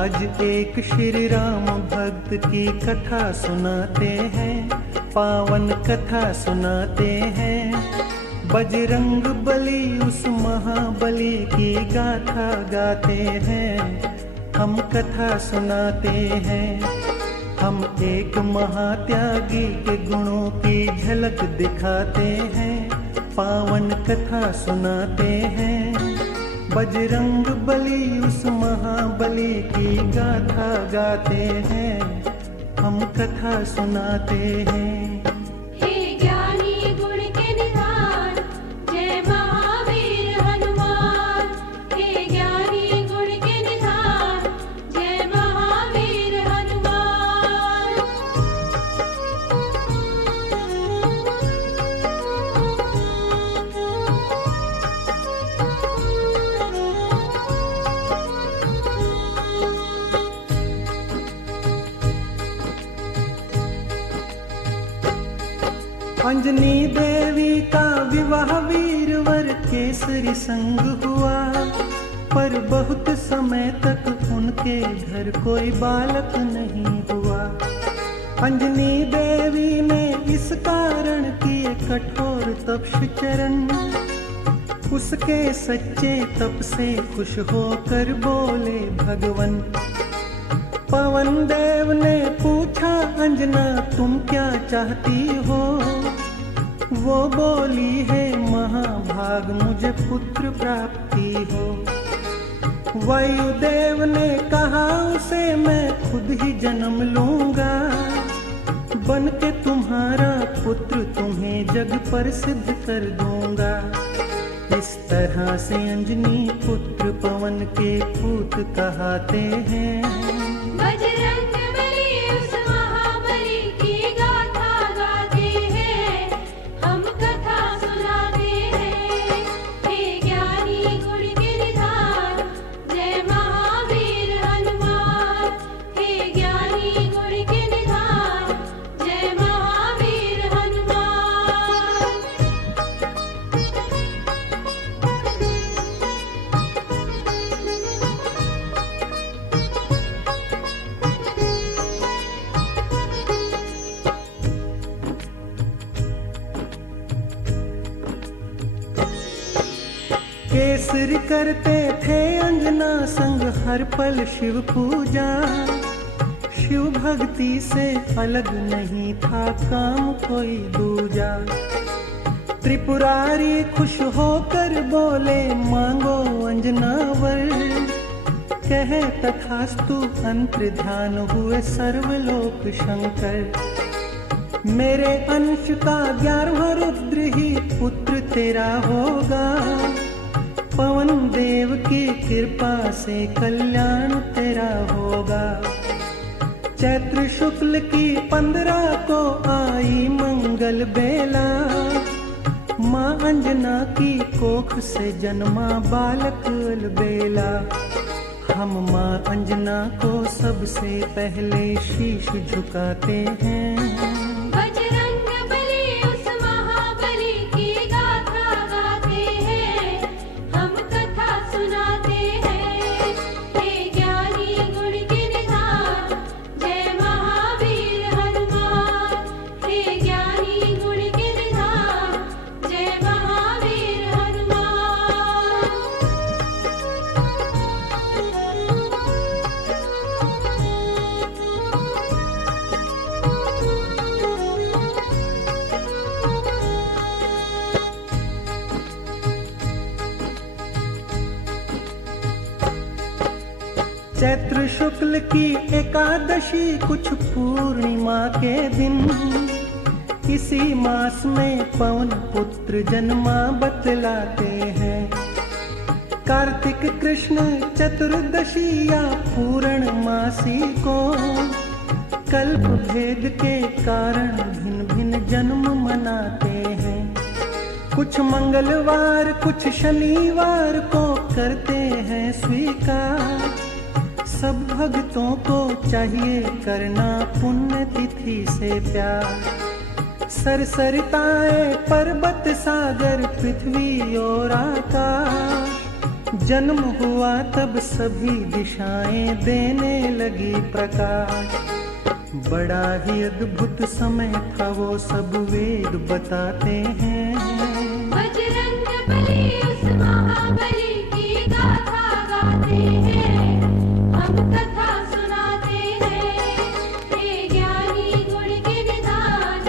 आज एक श्री राम भक्त की कथा सुनाते हैं, पावन कथा सुनाते हैं। बजरंग बली उस महाबली की गाथा गाते हैं, हम कथा सुनाते हैं। हम एक महात्यागी के गुणों की झलक दिखाते हैं, पावन कथा सुनाते हैं। बजरंग बली उस महाबली की गाथा गाते हैं, हम कथा सुनाते हैं। हे ज्ञानी गुण के निधान, जय महावीर हनुमान। हे ज्ञानी गुण के निधान, जय महावीर हनुमान। अंजनी देवी का विवाह वीरवर केसरी संग हुआ, पर बहुत समय तक उनके घर कोई बालक नहीं हुआ। अंजनी देवी ने इस कारण किए कठोर तपश्चरण, उसके सच्चे तप से खुश होकर बोले भगवन। पवन देव ने पूछा, अंजना तुम क्या चाहती हो? वो बोली है महाभाग मुझे पुत्र प्राप्ति हो। वायुदेव ने कहा उसे मैं खुद ही जन्म लूंगा, बन के तुम्हारा पुत्र तुम्हें जग पर सिद्ध कर दूंगा। इस तरह से अंजनी पुत्र पवन के पूत कहाते हैं। बजरंग बली उस महाबली की गाथा गाते हैं, हम कथा सुनाते हैं। हे ज्ञानी गुण के निधान, जय महावीर हनुमान। हे ज्ञानी गुण के निधान, जय महावीर हनुमान। केसरी करते थे अंजना संग हर पल शिव पूजा। शिव भक्ति से अलग नहीं था काम कोई दूजा। त्रिपुरारी खुश होकर बोले मांगो अंजना वर, कहे तथास्तु अंतर्ध्यान हुए सर्वलोक शंकर। मेरे अंश का 11वां रुद्र ही पुत्र तेरा होगा, पवन देव की कृपा से कल्याण तेरा होगा। चैत्र शुक्ल की 15 को आई मंगल बेला, माँ अंजना की कोख से जन्मा बालक अलबेला। हम माँ अंजना को सबसे पहले शीश झुकाते हैं। बजरंग बली उस महाबली की गाथा गाते हैं, हम कथा सुनाते हैं। हे ज्ञानी गुण के निधान, जय महावीर हनुमान। हे ज्ञानी गुण के निधान, जय महावीर हनुमान। चैत्र शुक्ल की एकादशी कुछ पूर्णिमा के दिन, इसी मास में पवन पुत्र जन्मा बतलाते हैं। कार्तिक कृष्ण चतुर्दशी या पूर्णमासी को, कल्प भेद के कारण भिन्न भिन्न जन्म मनाते हैं। कुछ मंगलवार कुछ शनिवार को करते हैं स्वीकार, सब भक्तों को चाहिए करना पुण्य तिथि से प्यार। सरसरिताएं पर्वत सागर पृथ्वी और आकाश, जन्म हुआ तब सभी दिशाएं देने लगी प्रकाश। बड़ा ही अद्भुत समय था वो सब वेद बताते हैं। बजरंगबली उस महाबली की गाथा गाते हैं, हम कथा सुनाते हैं। हे ज्ञानी गुण के निधान,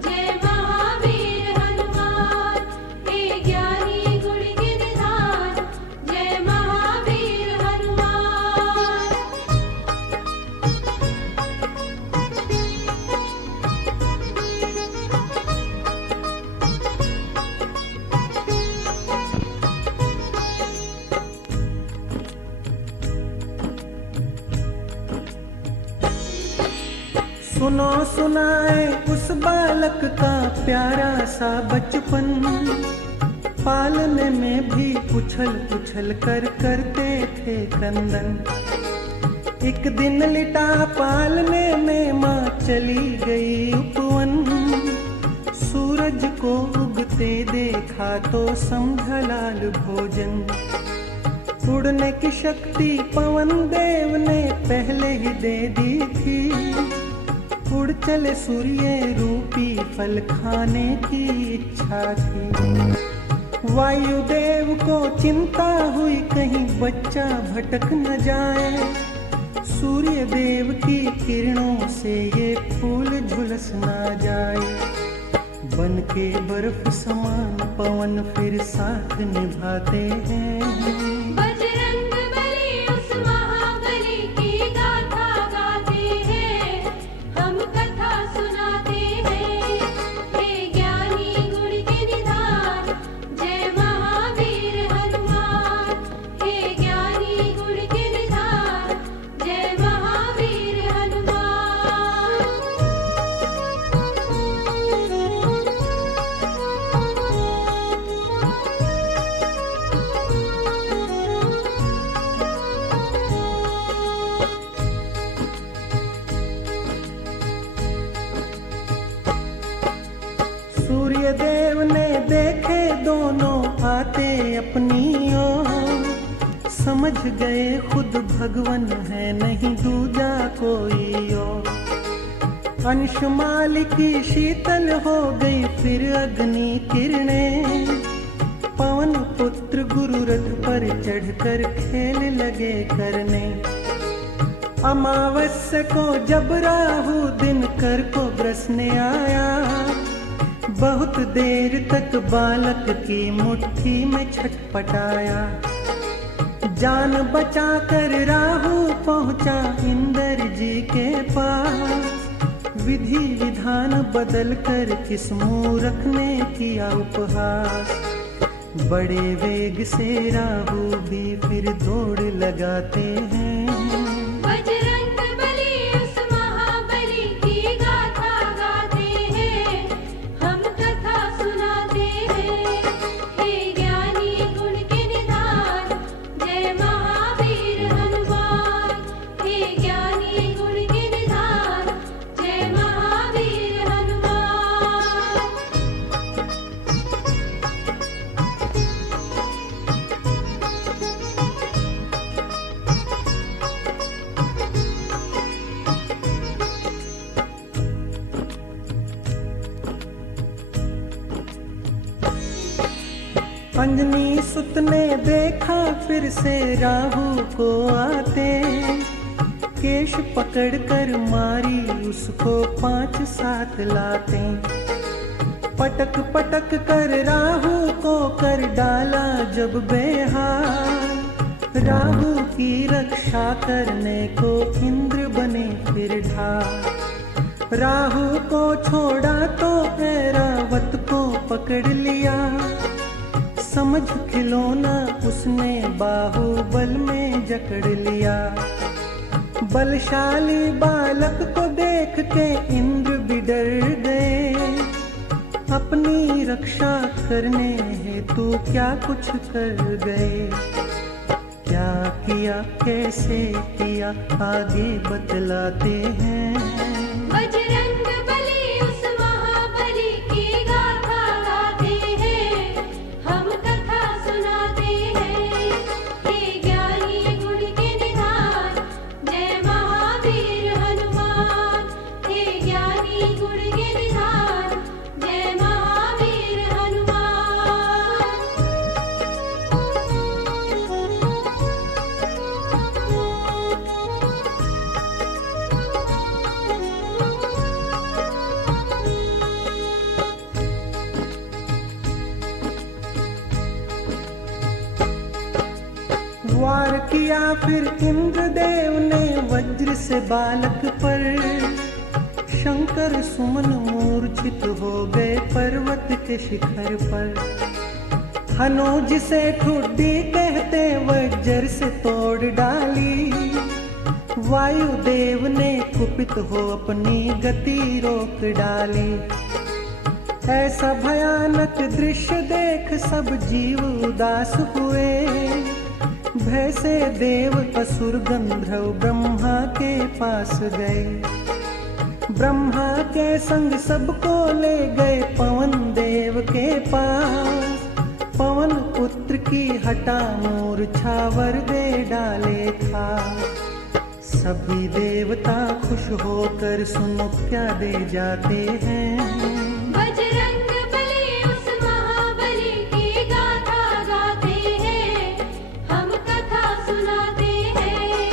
जय महावीर हनुमान। हे ज्ञानी गुण के निधान, जय महावीर हनुमान। सुनो सुनाए उस बालक का प्यारा सा बचपन, पालने में भी उछल उछल कर करते थे क्रंदन। एक दिन लिटा पालने में माँ चली गई उपवन, सूरज को उगते देखा तो समझा लाल भोजन। उड़ने की शक्ति पवन देव ने पहले ही दे दी थी, उड़ चले सूर्य रूपी फल खाने की इच्छा थी। वायुदेव को चिंता हुई कहीं बच्चा भटक न जाए, सूर्य देव की किरणों से ये फूल झुलस ना जाए। बन के बर्फ समान पवन फिर साथ निभाते हैं। बजरंगबली उस महाबली की गाथा गाते हैं, हम कथा सुनाते हैं। हे ज्ञानी गुण के निधान, जय महावीर हनुमान। हे ज्ञानी गुण के निधान, जय महावीर हनुमान। सूर्य देव ने देखे दोनों आते अपनी ओर, समझ गए खुद भगवन है नहीं दूजा कोई और। अंशमाली की शीतल हो गई फिर अग्नि किरणें, पवन पुत्र गुरु रथ पर चढ़कर खेल लगे करने। अमावस्या को जब राहु दिनकर को बरसने आया, बहुत देर तक बालक की मुट्ठी में छटपटाया। जान बचाकर राहु पहुंचा इंद्र जी के पास, विधि विधान बदल कर किस मूरख ने किया उपहास। बड़े वेग से राहु भी फिर दौड़ लगाते हैं। बजरंगबली उस महाबली की गाथा गाते हैं, हम कथा सुनाते हैं। हे ज्ञानी गुण के निधान, जय महावीर हनुमान। हे ज्ञानी गुण के निधान, जय महावीर हनुमान। अंजनी सुत ने देखा फिर से राहु को आते, केश पकड़कर मारी उसको 5-7 लाते। पटक पटक कर राहु को कर डाला जब बेहाल, राहु की रक्षा करने को इंद्र बने फिर ढाल। राहु को छोड़ा तो ऐरावत को पकड़ लिया, समझ खिलौना उसने बाहुबल में जकड़ लिया। बलशाली बालक को देख के इंद्र भी डर गए, अपनी रक्षा करने हेतु क्या कुछ कर गए। क्या किया कैसे किया आगे बतलाते हैं। बजरंगबली उस महाबली की गाथा गाते हैं, हम कथा सुनाते हैं। किया फिर इंद्रदेव ने वज्र से बालक पर। शंकर सुमन मूर्छित हो गए पर्वत के शिखर पर। हनु जिसे ठुड्डी कहते वज्र से तोड़ डाली। वायुदेव ने कुपित हो अपनी गति रोक डाली। ऐसा भयानक दृश्य देख सब जीव उदास हुए। भय से देव असुर गंधर्व ब्रह्मा के पास गए। ब्रह्मा के संग सबको ले गए पवन देव के पास। पवन पुत्र की हठा मूर्छा वर दे डाले था। सभी देवता खुश होकर सुनो क्या दे जाते हैं। बजरंग बली उस महाबली की गाथा गाते हैं, हम कथा सुनाते हैं।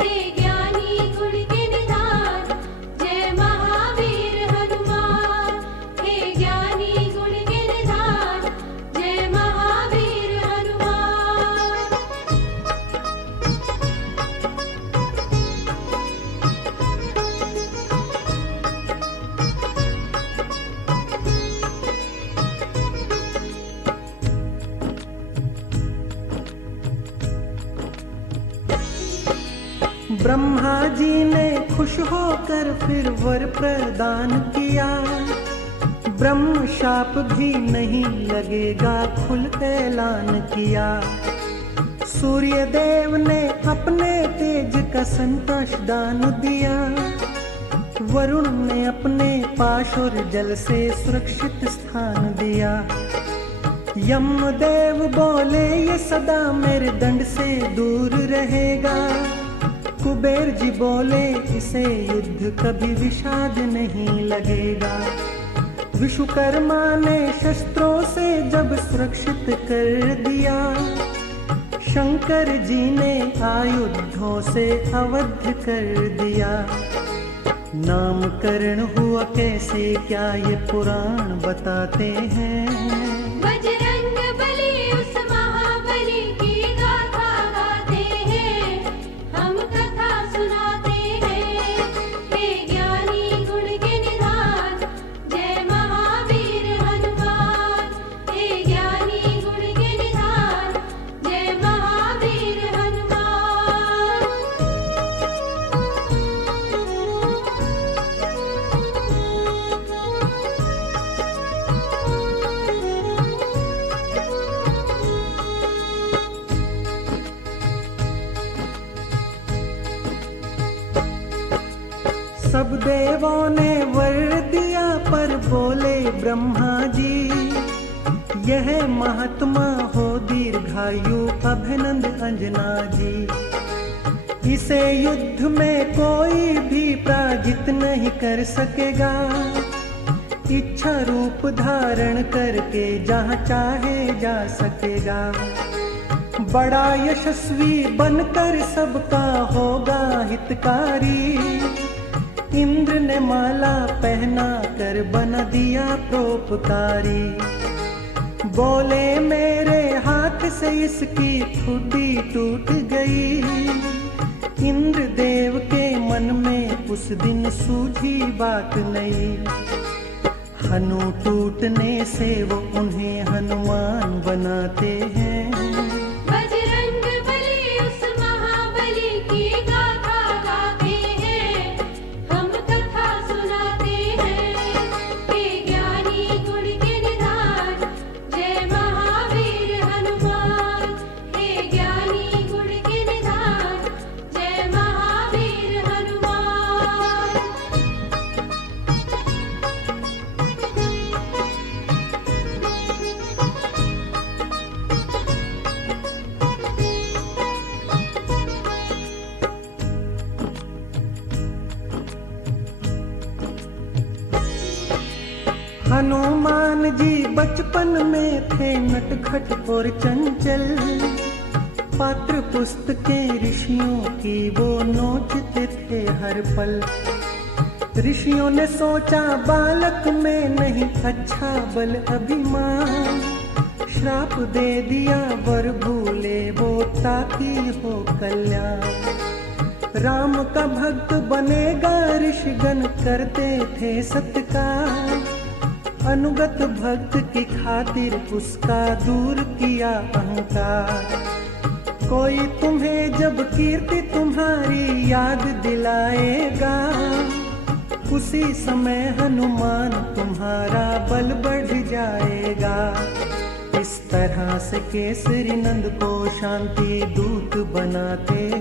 हे ज्ञानी गुण के निधान, जय महावीर हनुमान। हे ज्ञानी गुण के निधान, जय महावीर हनुमान। ब्रह्मा जी ने खुश होकर फिर वर प्रदान किया। ब्रह्म शाप भी नहीं लगेगा खुल ऐलान किया। सूर्य देव ने अपने तेज का संतोष दान दिया। वरुण ने अपने पाश और जल से सुरक्षित स्थान दिया। यम देव बोले ये सदा मेरे दंड से दूर रहेगा। कुबेर जी बोले इसे युद्ध कभी विषाद नहीं लगेगा। विश्वकर्मा ने शस्त्रों से जब सुरक्षित कर दिया। शंकर जी ने आयुधों से अवध कर दिया। नामकरण हुआ कैसे क्या ये पुराण बताते हैं। बजरंग बली उस महाबली की गाथा गाते हैं, हम कथा सुनाते हैं। हे ज्ञानी गुण के निधान, जय महावीर हनुमान। हे ज्ञानी गुण के निधान, जय महावीर हनुमान। सब देवों ने वर दिया पर बोले ब्रह्मा जी। यह महात्मा हो दीर्घायु अभिनंद अंजना जी। इसे युद्ध में कोई भी पराजित नहीं कर सकेगा। इच्छा रूप धारण करके जहाँ चाहे जा सकेगा। बड़ा यशस्वी बनकर सबका होगा हितकारी। इंद्र ने माला पहना कर बना दिया परोपकारी। बोले मेरे हाथ से इसकी ठुड्डी टूट गई। इंद्र देव के मन में उस दिन सूझी बात नहीं। हनु टूटने से वो उन्हें हनुमान बनाते हैं। बजरंग बली उस महाबली की गाथा गाते हैं, हम कथा सुनाते हैं। हे ज्ञानी गुण के निधान, जय महावीर हनुमान। हे ज्ञानी गुण के निधान, जय महावीर हनुमान। हनुमान जी बचपन में थे नटखट और चंचल। पात्र पुस्तकें ऋषियों की वो नोचते थे हर पल। ऋषियों ने सोचा बालक में नहीं अच्छा बल अभिमान। श्राप दे दिया वर भूले वो ताकि हो कल्याण। राम का भक्त बनेगा ऋषिगण करते थे सत्कार, अनुगत भक्त की खातिर उसका दूर किया अहंकार। कोई तुम्हें जब कीर्ति तुम्हारी याद दिलाएगा, उसी समय हनुमान तुम्हारा बल बढ़ जाएगा। इस तरह से केसरी नंद को शांति दूत बनाते